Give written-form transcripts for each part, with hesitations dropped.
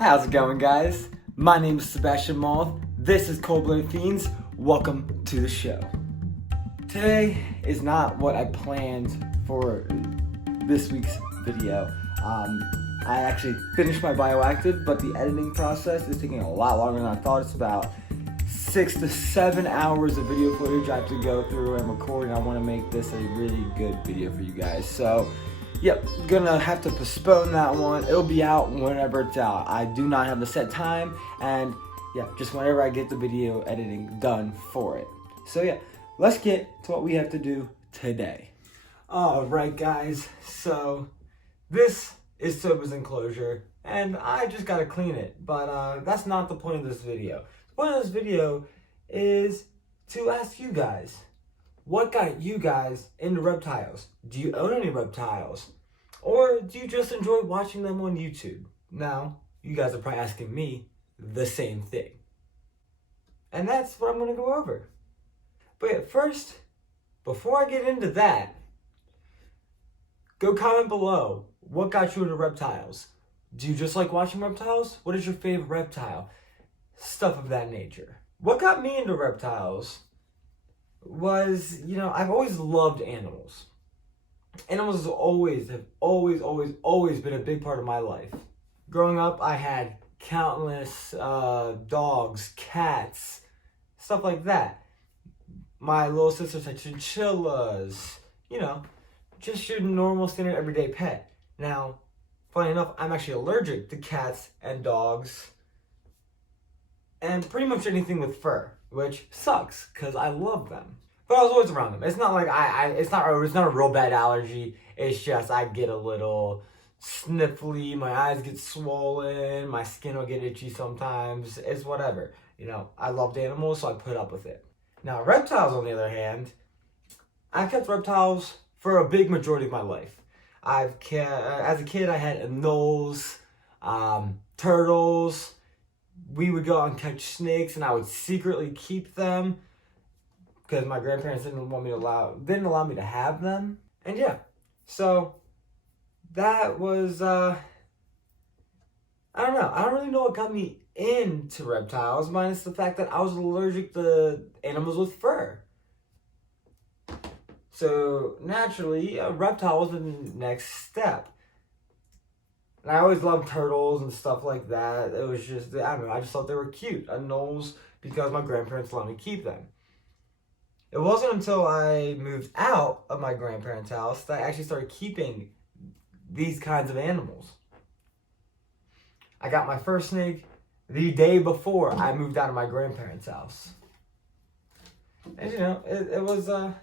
How's it going, guys? My name is Sebastian Moth. This is Cold-Blooded Fiends. Welcome to the show. Today is not what I planned for this week's video. I actually finished my bioactive, but the editing process is taking a lot longer than I thought. It's about 6 to 7 hours of video footage I have to go through and record, and I want to make this a really good video for you guys. So, yep, gonna have to postpone that one. It'll be out whenever it's out. I do not have a set time, and yeah, just whenever I get the video editing done for it. So yeah, let's get to what we have to do today. Alright guys, so this is Soba's enclosure, and I just gotta clean it, but that's not the point of this video. The point of this video is to ask you guys, what got you guys into reptiles? Do you own any reptiles? Or do you just enjoy watching them on YouTube? Now, you guys are probably asking me the same thing. And that's what I'm going to go over. But first, before I get into that, go comment below. What got you into reptiles? Do you just like watching reptiles? What is your favorite reptile? Stuff of that nature. What got me into reptiles was, I've always loved animals. Animals have always been a big part of my life. Growing up, I had countless dogs, cats, stuff like that. My little sisters had chinchillas, just your normal standard everyday pet. Now, funny enough, I'm actually allergic to cats and dogs and pretty much anything with fur, which sucks because I love them. But I was always around them. It's not like it's not a real bad allergy. It's just I get a little sniffly, my eyes get swollen, my skin will get itchy sometimes. It's whatever. I loved animals, so I put up with it. Now, reptiles, on the other hand, I kept reptiles for a big majority of my life. As a kid, I had anoles, turtles. We would go out and catch snakes, and I would secretly keep them because my grandparents didn't allow me to have them. And yeah, so that was I don't know. I don't really know what got me into reptiles, minus the fact that I was allergic to animals with fur. So naturally, a reptile was the next step. And I always loved turtles and stuff like that. It was just, I don't know, I just thought they were cute. Anoles, because my grandparents let me keep them. It wasn't until I moved out of my grandparents' house that I actually started keeping these kinds of animals. I got my first snake the day before I moved out of my grandparents' house. And it was a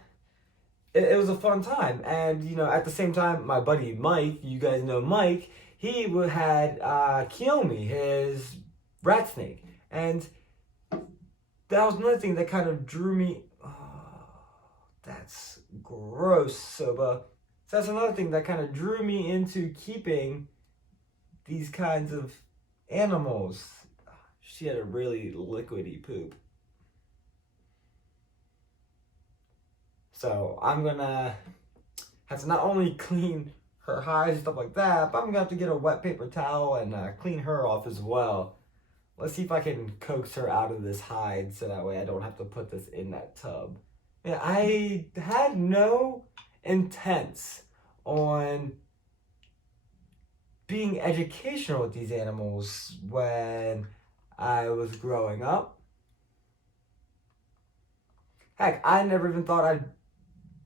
fun time. And at the same time, my buddy Mike, you guys know Mike, he had Kiyomi, his rat snake. And that was another thing that kind of drew me. That's gross, Soba. So that's another thing that kind of drew me into keeping these kinds of animals. She had a really liquidy poop. So I'm gonna have to not only clean her hides and stuff like that, but I'm gonna have to get a wet paper towel and clean her off as well. Let's see if I can coax her out of this hide so that way I don't have to put this in that tub. Yeah, I had no intents on being educational with these animals when I was growing up. Heck, I never even thought I'd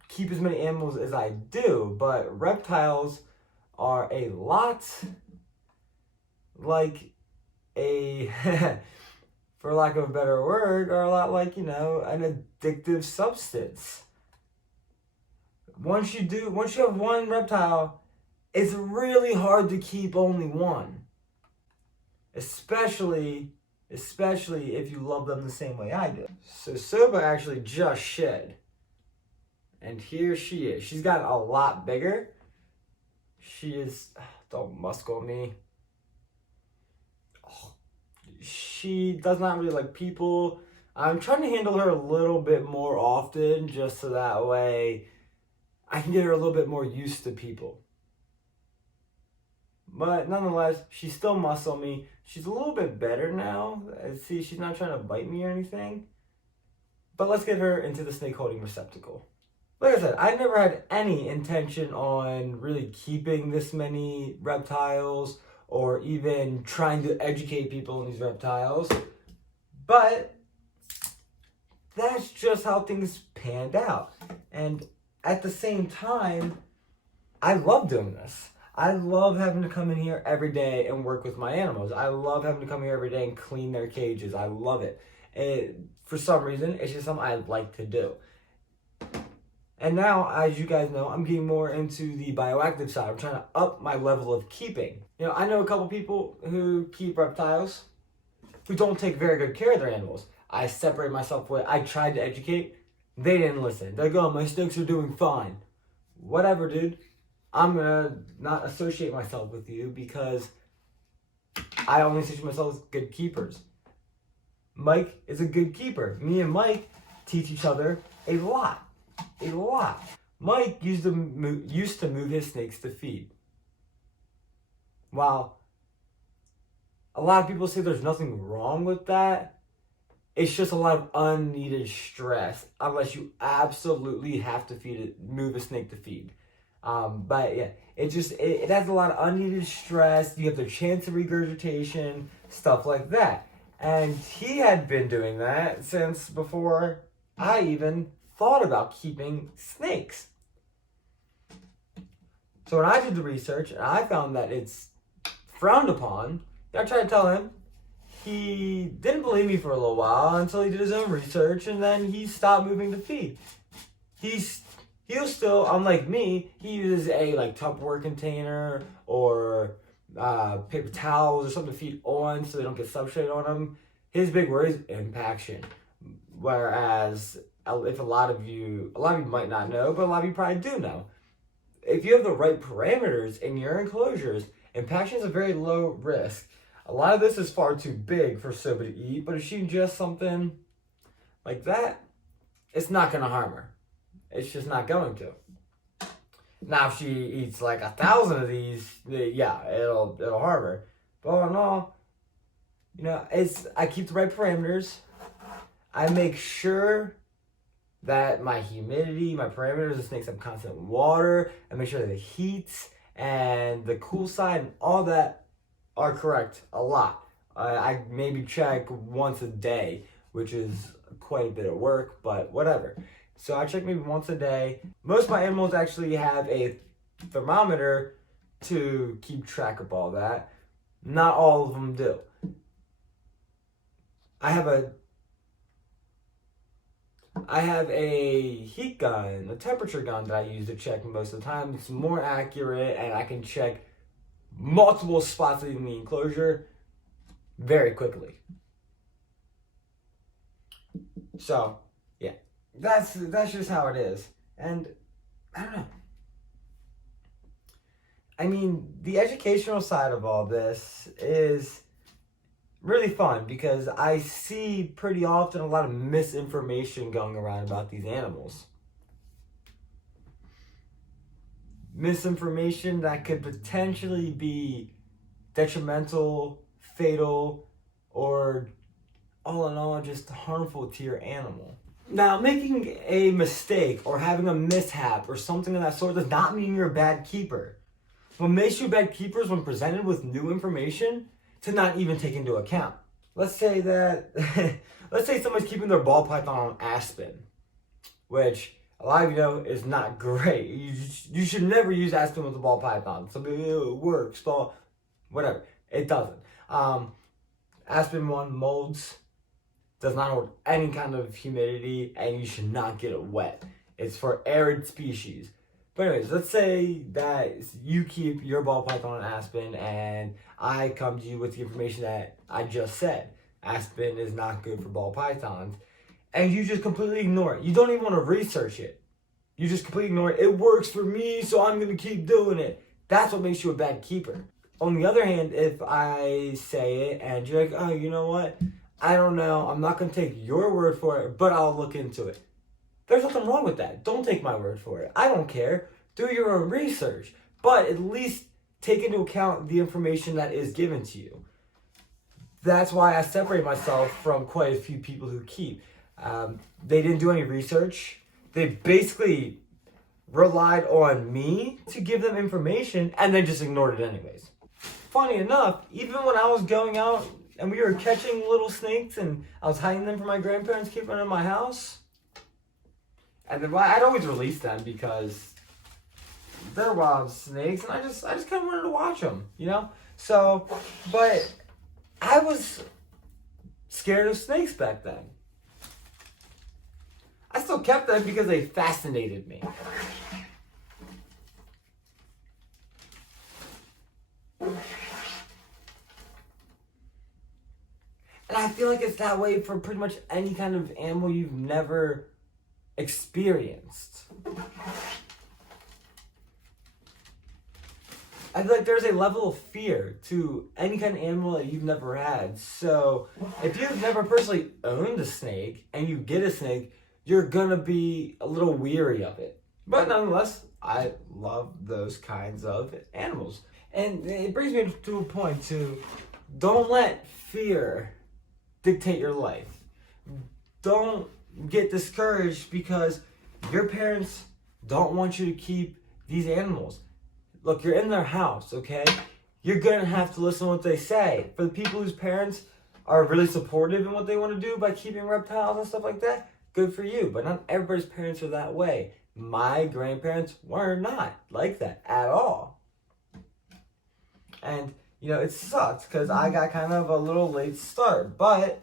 keep as many animals as I do, but reptiles are a lot like for lack of a better word, are a lot like, an addictive substance. Once you have one reptile, it's really hard to keep only one. Especially if you love them the same way I do. So Soba actually just shed. And here she is. She's gotten a lot bigger. She is, don't musk on me. She does not really like people. I'm trying to handle her a little bit more often just so that way I can get her a little bit more used to people. But nonetheless, she still muscled me. She's a little bit better now. See, she's not trying to bite me or anything. But let's get her into the snake holding receptacle. Like I said, I never had any intention on really keeping this many reptiles or even trying to educate people on these reptiles. But that's just how things panned out. And at the same time, I love doing this. I love having to come in here every day and work with my animals. I love having to come here every day and clean their cages. I love it. For some reason, it's just something I like to do. And now, as you guys know, I'm getting more into the bioactive side. I'm trying to up my level of keeping. I know a couple people who keep reptiles who don't take very good care of their animals. I separate myself with, I tried to educate. They didn't listen. They're like, oh, my snakes are doing fine. Whatever, dude. I'm gonna not associate myself with you because I only associate myself with good keepers. Mike is a good keeper. Me and Mike teach each other a lot. A lot. Mike used to move his snakes to feed. While a lot of people say there's nothing wrong with that, it's just a lot of unneeded stress unless you absolutely have to move a snake to feed. But yeah, it has a lot of unneeded stress. You have the chance of regurgitation, stuff like that. And he had been doing that since before I even thought about keeping snakes. So when I did the research, and I found that it's frowned upon, I tried to tell him. He didn't believe me for a little while until he did his own research, and then he stopped moving to feed. He'll still, unlike me, he uses a Tupperware container or paper towels or something to feed on so they don't get substrate on them. His big word is impaction. Whereas, if a lot of you might not know, but a lot of you probably do know. If you have the right parameters in your enclosures, impaction is a very low risk. A lot of this is far too big for Soba to eat, but if she ingests something like that, it's not going to harm her. It's just not going to. Now, if she eats 1,000 of these, yeah, it'll harm her. But all in all, I keep the right parameters. I make sure that my humidity, my parameters, the snakes have constant water. I make sure that the heats and the cool side and all that are correct a lot. I maybe check once a day, which is quite a bit of work, but whatever. So I check maybe once a day. Most of my animals actually have a thermometer to keep track of all that. Not all of them do. I have a heat gun, a temperature gun that I use to check most of the time. It's more accurate and I can check multiple spots in the enclosure very quickly. So, yeah. That's just how it is. And I don't know. I mean, the educational side of all this is really fun because I see pretty often a lot of misinformation going around about these animals. Misinformation that could potentially be detrimental, fatal, or all in all just harmful to your animal. Now, making a mistake or having a mishap or something of that sort does not mean you're a bad keeper. What makes you a bad keeper is when presented with new information to not even take into account. Let's say someone's keeping their ball python on Aspen, which a lot of you know is not great. You should never use Aspen with a ball python. Some people, it works, but whatever. It doesn't. Aspen 1 molds, does not hold any kind of humidity, and you should not get it wet. It's for arid species. But anyways, let's say that you keep your ball python on Aspen, and I come to you with the information that I just said. Aspen is not good for ball pythons. And you just completely ignore it. You don't even want to research it. You just completely ignore it. It works for me, so I'm going to keep doing it. That's what makes you a bad keeper. On the other hand, if I say it and you're like, oh, you know what? I don't know. I'm not going to take your word for it, but I'll look into it. There's nothing wrong with that. Don't take my word for it. I don't care. Do your own research. But at least take into account the information that is given to you. That's why I separate myself from quite a few people who keep. They didn't do any research. They basically relied on me to give them information and then just ignored it anyways. Funny enough, even when I was going out and we were catching little snakes and I was hiding them from my grandparents, keeping them in my house, and then I'd always release them because they're wild snakes, and I just kind of wanted to watch them, you know? So, but I was scared of snakes back then. I still kept them because they fascinated me. And I feel like it's that way for pretty much any kind of animal you've never experienced. I feel like there's a level of fear to any kind of animal that you've never had. So if you've never personally owned a snake and you get a snake, you're gonna be a little weary of it. But nonetheless, I love those kinds of animals. And it brings me to a point too. Don't let fear dictate your life. Don't get discouraged because your parents don't want you to keep these animals. Look, you're in their house, okay? You're gonna have to listen to what they say. For the people whose parents are really supportive in what they want to do by keeping reptiles and stuff like that, good for you. But not everybody's parents are that way. My grandparents were not like that at all. And, you know, it sucks because I got kind of a little late start. But,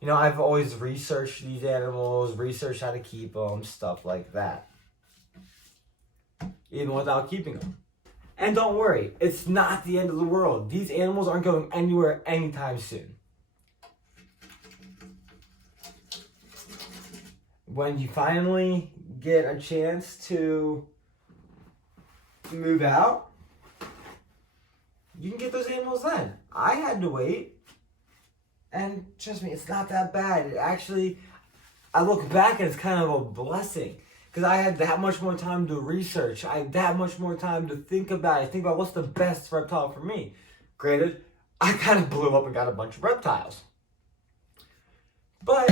you know, I've always researched these animals, researched how to keep them, stuff like that. Even without keeping them. And don't worry, it's not the end of the world. These animals aren't going anywhere anytime soon. When you finally get a chance to move out, you can get those animals then. I had to wait. And trust me, it's not that bad. It actually, I look back and it's kind of a blessing. Because I had that much more time to research. I had that much more time to think about it. Think about what's the best reptile for me. Granted, I kind of blew up and got a bunch of reptiles. But,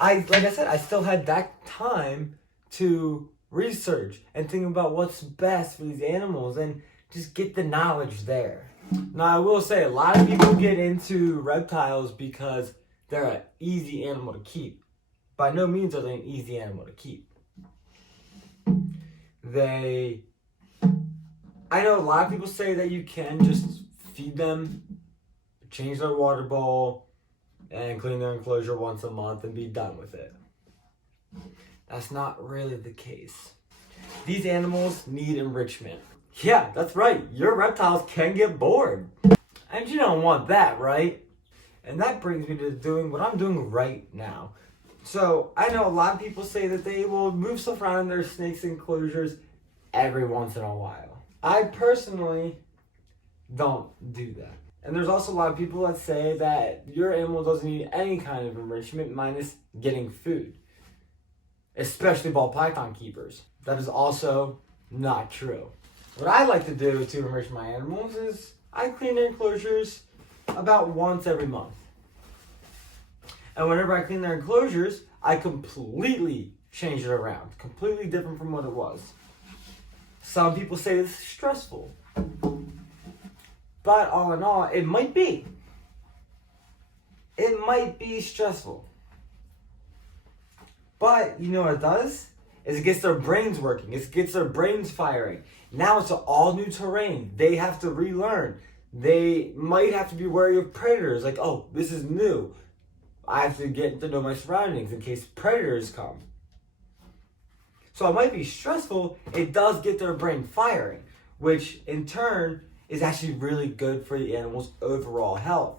like I said, I still had that time to research and think about what's best for these animals and just get the knowledge there. Now, I will say, a lot of people get into reptiles because they're an easy animal to keep. By no means are they an easy animal to keep. I know a lot of people say that you can just feed them, change their water bowl, and clean their enclosure once a month and be done with it. That's not really the case. These animals need enrichment. Yeah, that's right. Your reptiles can get bored. And you don't want that, right? And that brings me to doing what I'm doing right now. So, I know a lot of people say that they will move stuff around in their snakes enclosures every once in a while. I personally don't do that. And there's also a lot of people that say that your animal doesn't need any kind of enrichment minus getting food. Especially ball python keepers. That is also not true. What I like to do to enrich my animals is I clean their enclosures about once every month. And whenever I clean their enclosures, I completely change it around. Completely different from what it was. Some people say this is stressful. But all in all, it might be. It might be stressful. But you know what it does? Is it gets their brains working. It gets their brains firing. Now it's an all new terrain. They have to relearn. They might have to be wary of predators. Like, oh, this is new. I have to get to know my surroundings in case predators come. So it might be stressful. It does get their brain firing, which in turn is actually really good for the animal's overall health.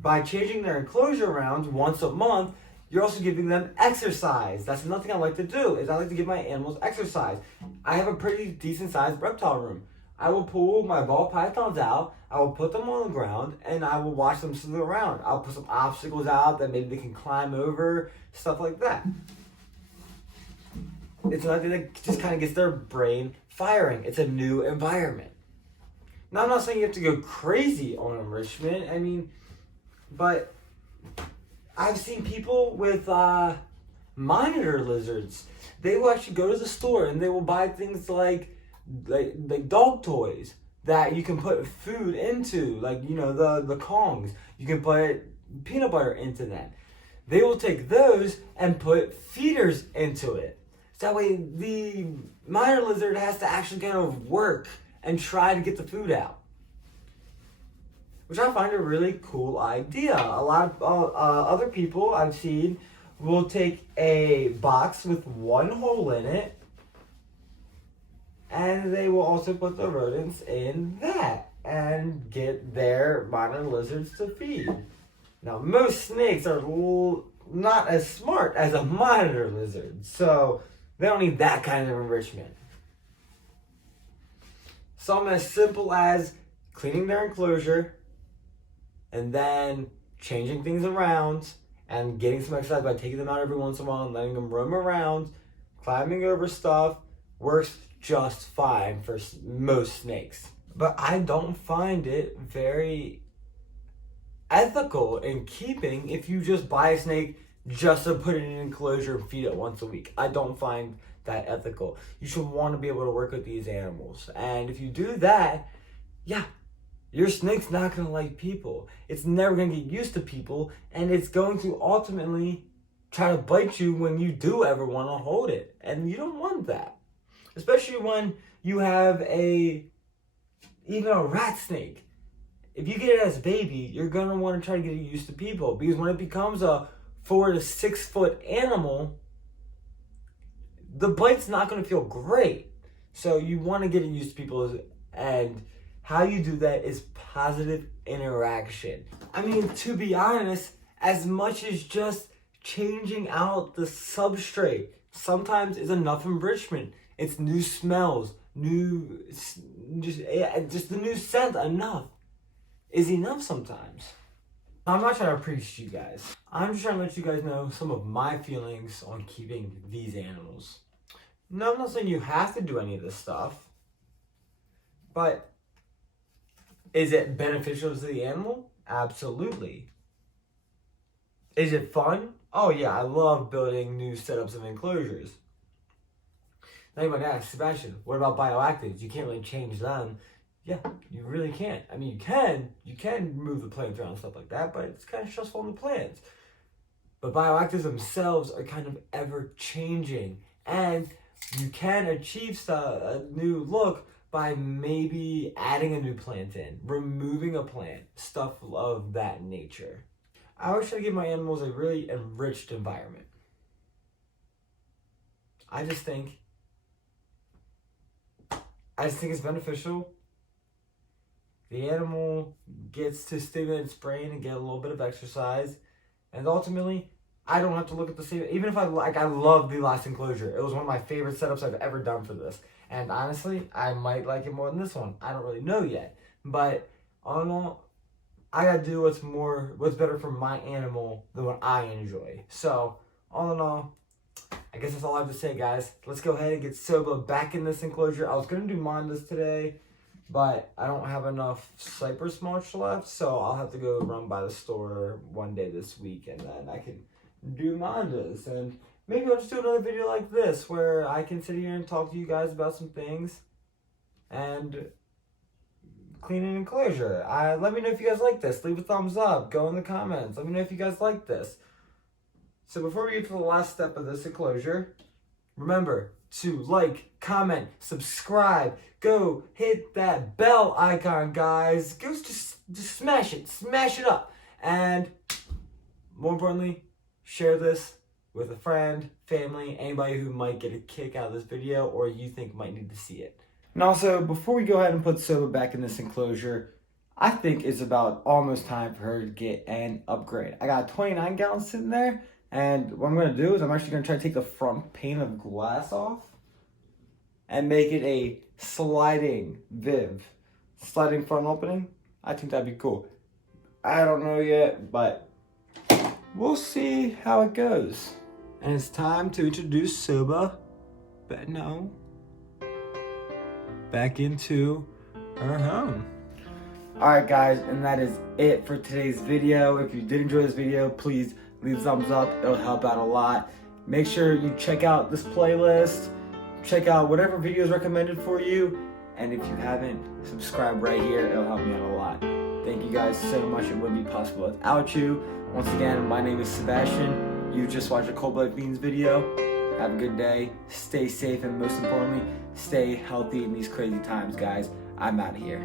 By changing their enclosure around once a month, you're also giving them exercise. That's another thing I like to do, is I like to give my animals exercise. I have a pretty decent sized reptile room. I will pull my ball pythons out, I will put them on the ground, and I will watch them slither around. I'll put some obstacles out that maybe they can climb over, stuff like that. It's another thing that just kind of gets their brain firing. It's a new environment. Now, I'm not saying you have to go crazy on enrichment. I mean, but I've seen people with monitor lizards. They will actually go to the store and they will buy things like dog toys that you can put food into, like the Kongs. You can put peanut butter into them. They will take those and put feeders into it. So that way the monitor lizard has to actually kind of work and try to get the food out, which I find a really cool idea. A lot of other people I've seen will take a box with one hole in it, and they will also put the rodents in that and get their monitor lizards to feed. Now, most snakes are not as smart as a monitor lizard, so they don't need that kind of enrichment. Something as simple as cleaning their enclosure and then changing things around and getting some exercise by taking them out every once in a while and letting them roam around, climbing over stuff, works just fine for most snakes. But I don't find it very ethical in keeping if you just buy a snake just to put it in an enclosure and feed it once a week. I don't find that ethical. You should want to be able to work with these animals. And if you do that, yeah, your snake's not going to like people. It's never going to get used to people, and it's going to ultimately try to bite you when you do ever want to hold it. And you don't want that. Especially when you have even a rat snake. If you get it as a baby, you're going to want to try to get it used to people, because when it becomes a 4 to 6 foot animal, the bite's not going to feel great. So you want to get it used to people, and how you do that is positive interaction. I mean, to be honest, as much as just changing out the substrate sometimes is enough enrichment. It's new smells, just the new scent enough is enough sometimes. I'm not trying to preach to you guys. I'm just trying to let you guys know some of my feelings on keeping these animals. No, I'm not saying you have to do any of this stuff, but is it beneficial to the animal? Absolutely. Is it fun? Oh yeah, I love building new setups of enclosures. Now you might ask, Sebastian, what about bioactives? You can't really change them. Yeah, you really can't. I mean, you can move the plants around and stuff like that, but it's kind of stressful on the plants. But bioactives themselves are kind of ever changing, and you can achieve a new look by maybe adding a new plant in, removing a plant, stuff of that nature. I always try to give my animals a really enriched environment. I just think it's beneficial. The animal gets to stimulate its brain and get a little bit of exercise. And ultimately, I don't have to look at the same. Even if I love the last enclosure. It was one of my favorite setups I've ever done for this. And honestly, I might like it more than this one. I don't really know yet. But all in all, I gotta do what's better for my animal than what I enjoy. So, all in all, I guess that's all I have to say, guys. Let's go ahead and get Soba back in this enclosure. I was gonna do Mondas today, but I don't have enough cypress mulch left, so I'll have to go run by the store one day this week, and then I can do Mondas. And maybe I'll just do another video like this, where I can sit here and talk to you guys about some things, and clean an enclosure. Let me know if you guys like this. Leave a thumbs up. Go in the comments. Let me know if you guys like this. So before we get to the last step of this enclosure, remember to like, comment, subscribe. Go hit that bell icon, guys. Go just smash it. Smash it up. And more importantly, share this with a friend, family, anybody who might get a kick out of this video or you think might need to see it. And also, before we go ahead and put Soba back in this enclosure, I think it's about almost time for her to get an upgrade. I got 29 gallons sitting there, and what I'm going to do is I'm actually going to try to take the front pane of glass off and make it a sliding sliding front opening. I think that'd be cool. I don't know yet, but we'll see how it goes. And it's time to introduce Soba, back into her home. Alright guys, and that is it for today's video. If you did enjoy this video, please leave a thumbs up. It'll help out a lot. Make sure you check out this playlist. Check out whatever video is recommended for you. And if you haven't, subscribe right here. It'll help me out a lot. Thank you guys so much. It wouldn't be possible without you. Once again, my name is Sebastian. You just watched a Cold-Blooded Fiends video. Have a good day. Stay safe, and most importantly, stay healthy in these crazy times, guys. I'm out of here.